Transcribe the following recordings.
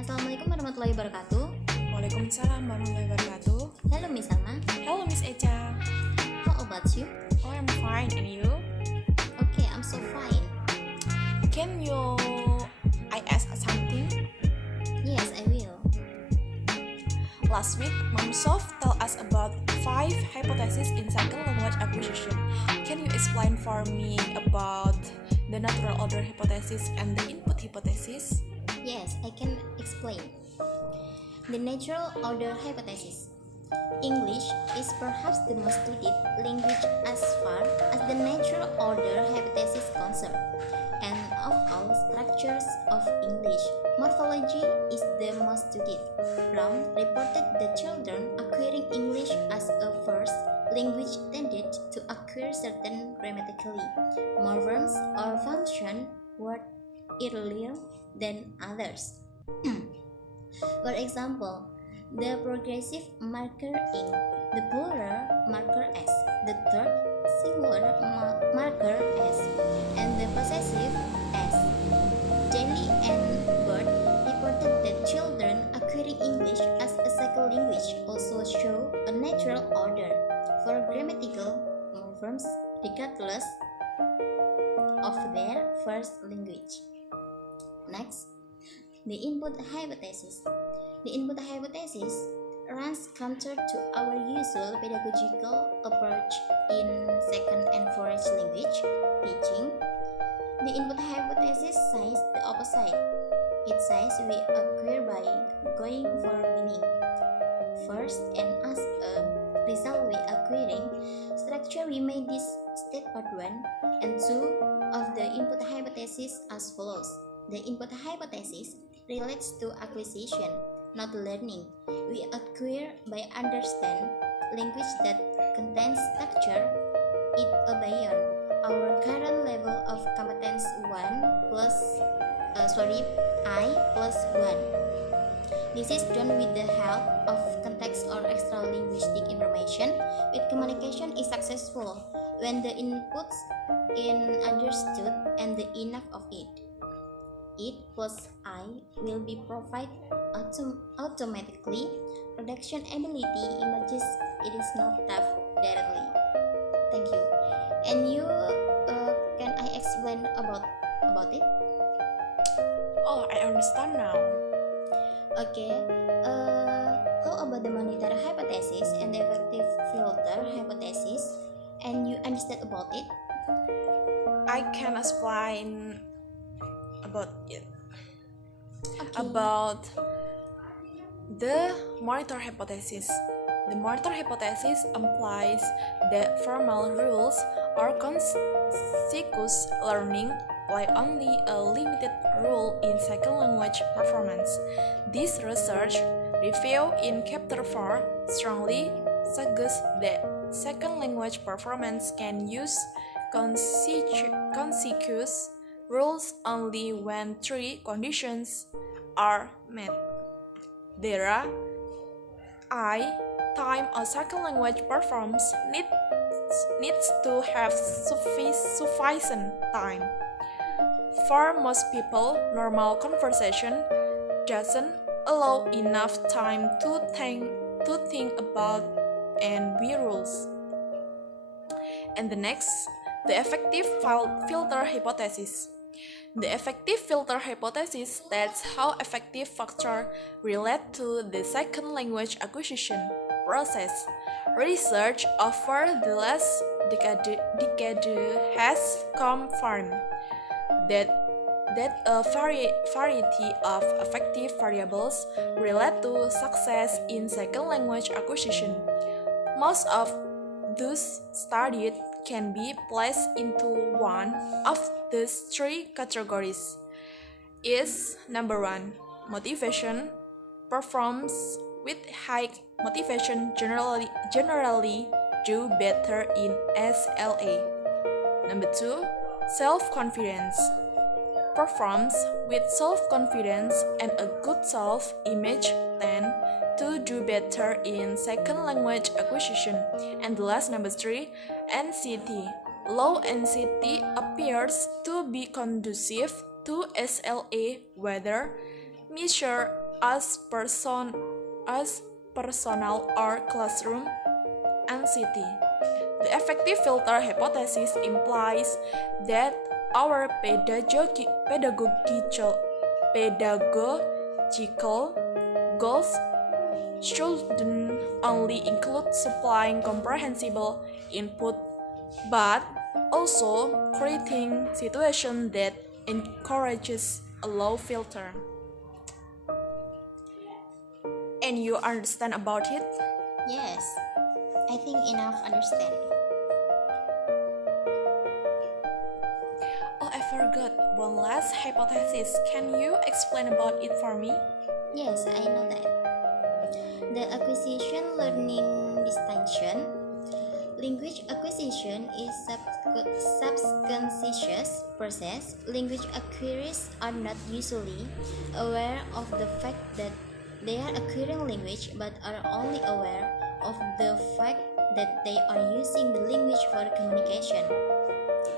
Assalamualaikum warahmatullahi wabarakatuh. Waalaikumsalam warahmatullahi wabarakatuh. Hello Miss Salma. Hello Miss Echa. How about you? Oh, I'm fine, and you? Okay, I'm so fine. Can you I ask something? Yes, I will. Last week, Mom Sof told us about 5 hypotheses in second language acquisition. Can you explain for me about the natural order hypothesis and the input hypothesis? Yes, I can explain. The natural order hypothesis. English is perhaps the most studied language as far as the natural order hypothesis is concerned. And of all structures of English, morphology is the most studied. Brown reported that children acquiring English as a first language tended to acquire certain grammatically morphemes or function word earlier than others. For example, the progressive marker ing, the plural marker s, the third singular marker s, and the possessive s. Daly and Bird reported that children acquiring English as a second language also show a natural order for grammatical morphemes regardless of their first language. Next, the input hypothesis. The input hypothesis runs counter to our usual pedagogical approach in second and foreign language teaching. The input hypothesis says the opposite. It says we acquire by going for meaning first, and as a result we acquiring structure. We made this state part 1 and 2 of the input hypothesis as follows. The input hypothesis relates to acquisition, not learning. We acquire by understand language that contains structure. It beyond our current level of competence I plus 1. This is done with the help of context or extra linguistic information. With communication is successful when the inputs in understood and the enough of it. It plus I will be provided automatically. Production ability emerges. It is not taught directly. Thank you. And you, can I explain about it? Oh, I understand now. Okay. How about the monetary hypothesis and the effective filter hypothesis? And you understand about it? I can explain about it. Okay. About the monitor hypothesis. The monitor hypothesis implies that formal rules or conscious learning play only a limited role in second language performance. This research review in Chapter 4 strongly suggests that second language performance can use conscious rules only when 3 conditions are met. There are time a second language performs needs to have sufficient time. For most people, normal conversation doesn't allow enough time to think about and be rules. And the next, the effective filter hypothesis. The effective filter hypothesis states how effective factors relate to the second language acquisition process. Research over the last decade has confirmed that a variety of effective variables relate to success in second language acquisition. Most of those studied can be placed into one of these 3 categories. Is number 1, motivation. Performs with high motivation generally do better in SLA. Number 2, self-confidence. Performs with self-confidence and a good self-image tend to do better in second language acquisition. And the last, number 3, anxiety. Low anxiety appears to be conducive to SLA, whether as personal or classroom entity. The effective filter hypothesis implies that our pedagogical goals shouldn't only include supplying comprehensible input, but also creating situations that encourages a low filter. And you understand about it? Yes, I think enough understand. Oh, I forgot one last hypothesis. Can you explain about it for me? Yes, I know that. The acquisition learning distinction. Language acquisition is subconscious process. Language acquirers are not usually aware of the fact that they are acquiring language, but are only aware of the fact that they are using the language for communication.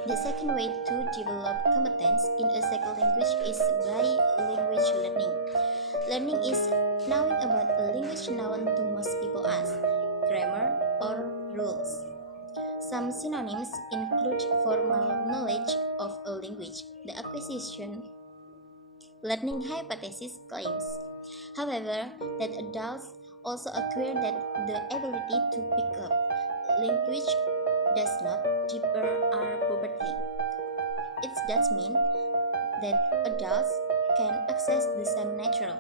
The second way to develop competence in a second language is by language learning. Learning is knowing about a language known to most people as grammar or rules. Some synonyms include formal knowledge of a language. The acquisition learning hypothesis claims, however, that adults also acquire that the ability to pick up language does not differ our puberty. It does mean that adults can access the same natural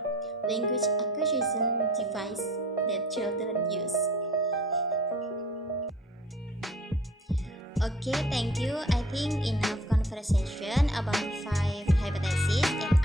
language acquisition device that children use. Okay, thank you. I think enough conversation about 5 hypotheses and